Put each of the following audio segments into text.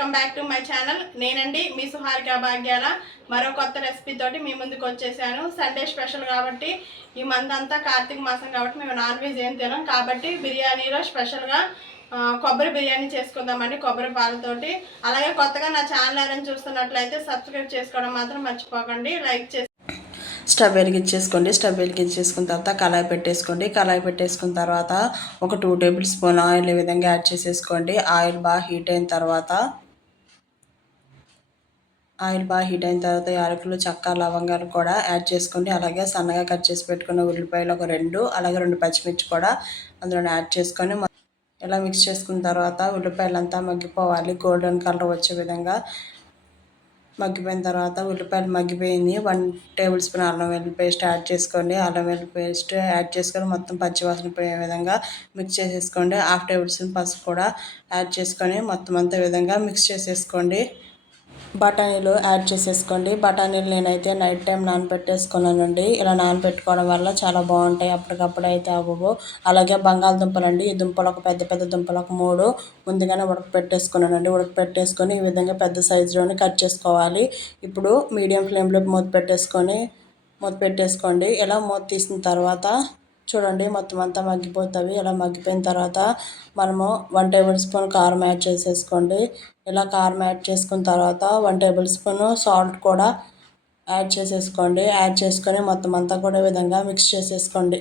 Welcome back to my channel. నేనండి మీ సుహారిక భాగ్యాల. మరో కొత్త రెసిపీ తోటి మీ ముందుకు వచ్చేసాను. సండే స్పెషల్ కాబట్టి ఈ మంత్ అంతా కార్తీక మాసం కాబట్టి మేము నాన్ వెజ్ ఏం తినాం కాబట్టి బిర్యానీలో స్పెషల్గా కొబ్బరి బిర్యానీ చేసుకుందామండి, కొబ్బరి పాలతోటి. అలాగే కొత్తగా నా ఛానల్ ఎవరైనా చూస్తున్నట్లయితే సబ్స్క్రైబ్ చేసుకోవడం మాత్రం మర్చిపోకండి. లైక్ చేసి స్టవ్ వెలిగించేసుకోండి. స్టవ్ వెలిగించేసుకున్న తర్వాత కళాయి పెట్టేసుకోండి. కళాయి పెట్టేసుకున్న తర్వాత ఒక 2 టేబుల్ స్పూన్ ఆయిల్ ఈ విధంగా యాడ్ చేసేసుకోండి. ఆయిల్ బాగా హీట్ అయిన తర్వాత యాలకులు, చెక్క, లవంగాలు కూడా యాడ్ చేసుకోండి. అలాగే సన్నగా కట్ చేసి పెట్టుకున్న ఉల్లిపాయలు ఒక 2, అలాగే 2 పచ్చిమిర్చి కూడా అందులో యాడ్ చేసుకొని ఇలా మిక్స్ చేసుకున్న తర్వాత ఉల్లిపాయలంతా మగ్గిపోవాలి. గోల్డెన్ కలర్ వచ్చే విధంగా మగ్గిపోయిన తర్వాత ఉల్లిపాయలు మగ్గిపోయింది. 1 టేబుల్ స్పూన్ అల్లం వెల్లుల్లి పేస్ట్ యాడ్ చేసుకోండి. అల్లం వెల్లుల్లి పేస్ట్ యాడ్ చేసుకొని మొత్తం పచ్చివాసన పోయే విధంగా మిక్స్ చేసేసుకోండి. 1/2 టేబుల్ స్పూన్ పసుపు కూడా యాడ్ చేసుకొని మొత్తం అంతా విధంగా మిక్స్ చేసేసుకోండి. బఠానీలు యాడ్ చేసేసుకోండి. బఠానీలు నేనైతే నైట్ టైం నానబెట్టేసుకున్నానండి. ఇలా నానబెట్టుకోవడం వల్ల చాలా బాగుంటాయి, అప్పటికప్పుడు అయితే అవ్వవు. అలాగే బంగాళదుంపలు అండి, ఈ దుంపలు ఒక పెద్ద దుంపలు ఒక 3 ముందుగానే ఉడకపెట్టేసుకున్నానండి. ఉడకపెట్టేసుకొని ఈ విధంగా పెద్ద సైజులోనే కట్ చేసుకోవాలి. ఇప్పుడు మీడియం ఫ్లేమ్లో మూత పెట్టేసుకోండి. ఇలా మూత తీసిన తర్వాత చూడండి మొత్తం అంతా మగ్గిపోతాయి. ఇలా మగ్గిపోయిన తర్వాత మనము 1 టేబుల్ స్పూన్ కారం యాడ్ చేసేసుకోండి. ఇలా కారం యాడ్ చేసుకున్న తర్వాత 1 టేబుల్ స్పూన్ సాల్ట్ కూడా యాడ్ చేసేసుకోండి. యాడ్ చేసుకొని మొత్తం అంతా కూడా విధంగా మిక్స్ చేసేసుకోండి.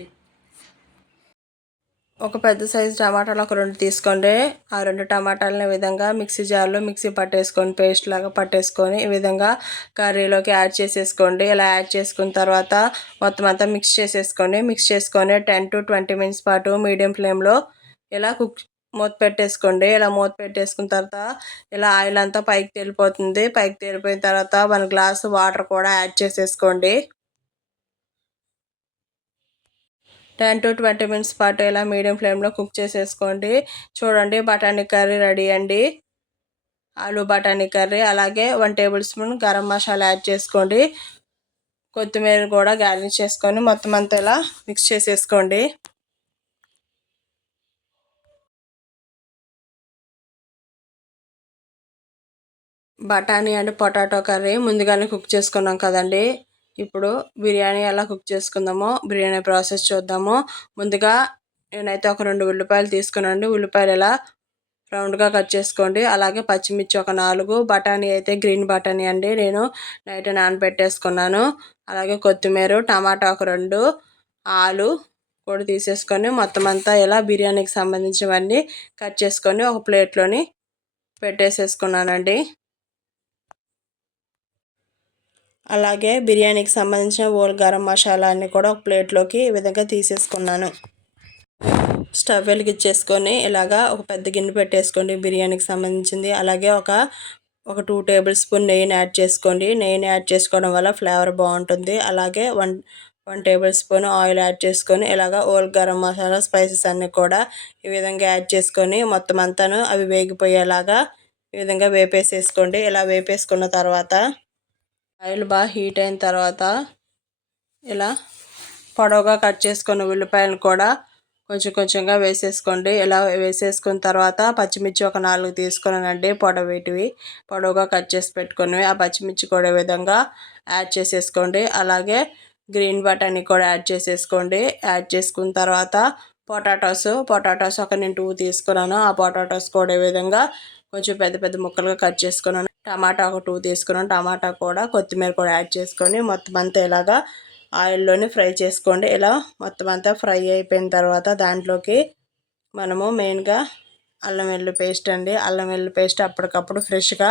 ఒక పెద్ద సైజు టమాటాలు ఒక 2 తీసుకోండి. ఆ 2 టమాటాలని ఈ విధంగా మిక్సీ జార్లో పట్టేసుకొని పేస్ట్ లాగా పట్టేసుకొని ఈ విధంగా కర్రీలోకి యాడ్ చేసేసుకోండి. ఇలా యాడ్ చేసుకున్న తర్వాత మొత్తం అంతా మిక్స్ చేసుకొని 10 to 20 మినిట్స్ పాటు మీడియం ఫ్లేమ్లో ఇలా మూత పెట్టేసుకోండి. ఇలా మూత పెట్టేసుకున్న తర్వాత ఇలా ఆయిల్ అంతా పైకి తేలిపోతుంది. పైకి తేలిపోయిన తర్వాత 1 గ్లాసు వాటర్ కూడా యాడ్ చేసేసుకోండి. 10 to 20 మినిట్స్ పాటు ఇలా మీడియం ఫ్లేమ్లో కుక్ చేసేసుకోండి. చూడండి బఠానీ కర్రీ రెడీ అండి, ఆలు బఠానీ కర్రీ. అలాగే 1 table spoon garam masala add చేసుకోండి. కొత్తిమీర కూడా గార్నిష్ చేసుకొని మొత్తం అంతా ఇలా మిక్స్ చేసేసుకోండి. బఠానీ అండ్ పొటాటో కర్రీ ముందుగానే కుక్ చేసుకున్నాం కదండి. ఇప్పుడు బిర్యానీ ఎలా కుక్ చేసుకుందామో బిర్యానీ ప్రాసెస్ చూద్దాము. ముందుగా నేనైతే ఒక 2 ఉల్లిపాయలు తీసుకున్నాను. ఉల్లిపాయలు ఇలా రౌండ్గా కట్ చేసుకోండి. అలాగే పచ్చిమిర్చి ఒక 4, బఠానీ అయితే గ్రీన్ బఠానీ అండి, నేను నైట్ నానబెట్టేసుకున్నాను. అలాగే కొత్తిమీర, టమాటా ఒక 2, ఆలు కూడా తీసేసుకొని మొత్తం అంతా ఇలా బిర్యానీకి సంబంధించినవన్నీ కట్ చేసుకొని ఒక ప్లేట్లోని పెట్టేసేసుకున్నానండి. అలాగే బిర్యానీకి సంబంధించిన హోల్ గరం మసాలా అన్నీ కూడా ఒక ప్లేట్లోకి ఈ విధంగా తీసేసుకున్నాను. స్టవ్ వెలిగించేసుకొని ఇలాగా ఒక పెద్ద గిన్నె పెట్టేసుకోండి బిర్యానీకి సంబంధించింది. అలాగే ఒక 2 టేబుల్ స్పూన్ నెయ్యిని యాడ్ చేసుకోండి. నెయ్యిని యాడ్ చేసుకోవడం వల్ల ఫ్లేవర్ బాగుంటుంది. అలాగే 1 టేబుల్ స్పూన్ ఆయిల్ యాడ్ చేసుకొని ఇలాగా హోల్ గరం మసాలా స్పైసెస్ అన్నీ కూడా ఈ విధంగా యాడ్ చేసుకొని మొత్తం అంతాను అవి వేగిపోయేలాగా ఈ విధంగా వేపేసేసుకోండి. ఇలా వేపేసుకున్న తర్వాత ఆయిల్ బాగా హీట్ అయిన తర్వాత ఇలా పొడవుగా కట్ చేసుకున్న ఉల్లిపాయలను కూడా కొంచెంగా వేసేసుకోండి. ఇలా వేసేసుకున్న తర్వాత పచ్చిమిర్చి ఒక 4 తీసుకున్నానండి, పొడవుగా కట్ చేసి పెట్టుకున్నవి. ఆ పచ్చిమిర్చి కూడా విధంగా యాడ్ చేసేసుకోండి. అలాగే గ్రీన్ బటానీ కూడా యాడ్ చేసేసుకోండి. యాడ్ చేసుకున్న తర్వాత పొటాటోస్ ఒక 2 తీసుకున్నాను. ఆ పొటాటోస్ కూడా ఈ విధంగా కొంచెం పెద్ద ముక్కలుగా కట్ చేసుకున్నాను. టమాటా ఒక 2 తీసుకున్నాను. టమాటా కూడా కొత్తిమీర కూడా యాడ్ చేసుకొని మొత్తం అంతా ఇలాగా ఆయిల్లోనే ఫ్రై చేసుకోండి. ఇలా మొత్తం అంతా ఫ్రై అయిపోయిన తర్వాత దాంట్లోకి మనము మెయిన్గా అల్లం వెల్లుల్లి పేస్ట్ అండి. అల్లం వెల్లుల్లి పేస్ట్ అప్పటికప్పుడు ఫ్రెష్గా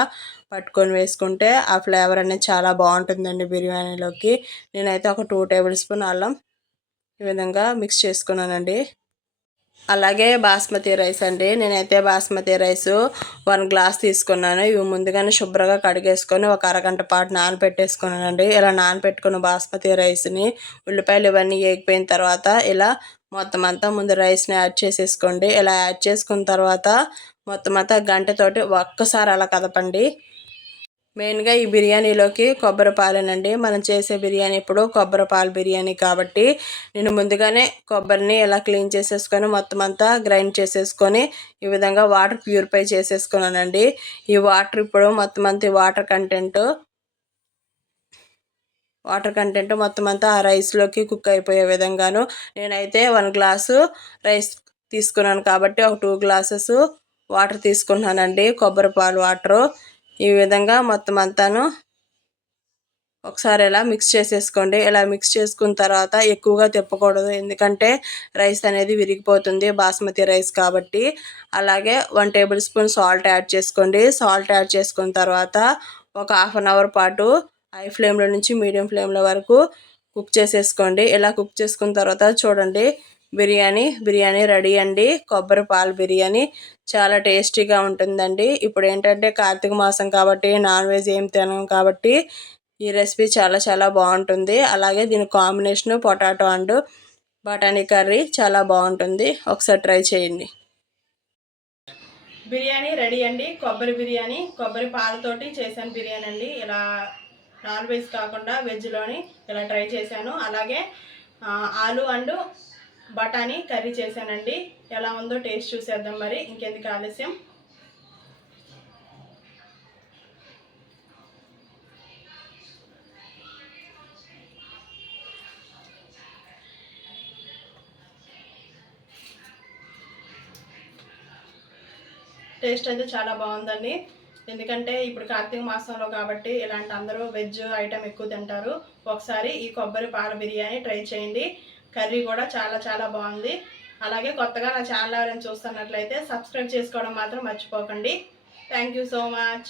పట్టుకొని వేసుకుంటే ఆ ఫ్లేవర్ అనేది చాలా బాగుంటుందండి బిర్యానీలోకి. నేనైతే ఒక 2 టేబుల్ స్పూన్ అల్లం ఈ విధంగా మిక్స్ చేసుకున్నానండి. అలాగే బాస్మతి రైస్ అండి, నేనైతే బాస్మతి రైస్ 1 గ్లాస్ తీసుకున్నాను. ఇవి ముందుగానే శుభ్రంగా కడిగేసుకొని ఒక అరగంట పాటు నానబెట్టేసుకున్నానండి. ఇలా నానబెట్టుకున్న బాస్మతి రైస్ని ఉల్లిపాయలు ఇవన్నీ వేగిపోయిన తర్వాత ఇలా మొత్తం అంతా ముందు రైస్ని యాడ్ చేసేసుకోండి. ఇలా యాడ్ చేసుకున్న తర్వాత మొత్తం అంతా గంటతోటి ఒక్కసారి అలా కదపండి. మెయిన్గా ఈ బిర్యానీలోకి కొబ్బరి పాలేనండి. మనం చేసే బిర్యానీ ఇప్పుడు కొబ్బరి పాలు బిర్యానీ కాబట్టి నేను ముందుగానే కొబ్బరిని ఇలా క్లీన్ చేసేసుకొని మొత్తం అంతా గ్రైండ్ చేసేసుకొని ఈ విధంగా వాటర్ ప్యూరిఫై చేసేసుకున్నానండి. ఈ వాటర్ ఇప్పుడు మొత్తం అంతా వాటర్ కంటెంట్ మొత్తం అంతా ఆ రైస్లోకి కుక్ అయిపోయే విధంగాను నేనైతే 1 గ్లాసు రైస్ తీసుకున్నాను కాబట్టి ఒక 2 గ్లాసెస్ వాటర్ తీసుకున్నానండి, కొబ్బరి పాలు వాటరు. ఈ విధంగా మొత్తం అంతాను ఒకసారి ఇలా మిక్స్ చేసేసుకోండి. ఇలా మిక్స్ చేసుకున్న తర్వాత ఎక్కువగా తిప్పకూడదు, ఎందుకంటే రైస్ అనేది విరిగిపోతుంది, బాస్మతి రైస్ కాబట్టి. అలాగే 1 టేబుల్ స్పూన్ సాల్ట్ యాడ్ చేసుకోండి. సాల్ట్ యాడ్ చేసుకున్న తర్వాత ఒక హాఫ్ అన్ అవర్ పాటు హై ఫ్లేమ్లో నుంచి మీడియం ఫ్లేమ్లో వరకు కుక్ చేసేసుకోండి. ఇలా కుక్ చేసుకున్న తర్వాత చూడండి, బిర్యానీ రెడీ అండి. కొబ్బరి పాలు బిర్యానీ చాలా టేస్టీగా ఉంటుందండి. ఇప్పుడు ఏంటంటే కార్తీక మాసం కాబట్టి నాన్ వెజ్ ఏం తినం కాబట్టి ఈ రెసిపీ చాలా చాలా బాగుంటుంది. అలాగే దీని కాంబినేషన్ పొటాటో అండ్ బఠానీ కర్రీ చాలా బాగుంటుంది. ఒకసారి ట్రై చేయండి. బిర్యానీ రెడీ అండి. కొబ్బరి పాలతోటి చేశాను బిర్యానీ అండి. ఇలా నాన్ వెజ్ కాకుండా వెజ్లోని ఇలా ట్రై చేశాను. అలాగే ఆలు అండ్ బఠానీ కర్రీ చేశానండి. ఎలా ఉందో టేస్ట్ చూసేద్దాం. మరి ఇంకెందుకు ఆలస్యం, టేస్ట్ అయితే చాలా బాగుందండి. ఎందుకంటే ఇప్పుడు కార్తీక మాసంలో కాబట్టి ఇలాంటి అందరూ వెజ్ ఐటెం ఎక్కువ తింటారు. ఒకసారి ఈ కొబ్బరి పాల బిర్యానీ ట్రై చేయండి. కర్రీ కూడా చాలా చాలా బాగుంది. అలాగే కొత్తగా నా ఛానల్ ఎవరైనా చూస్తున్నట్లయితే సబ్స్క్రైబ్ చేసుకోవడం మాత్రం మర్చిపోకండి. Thank you so much.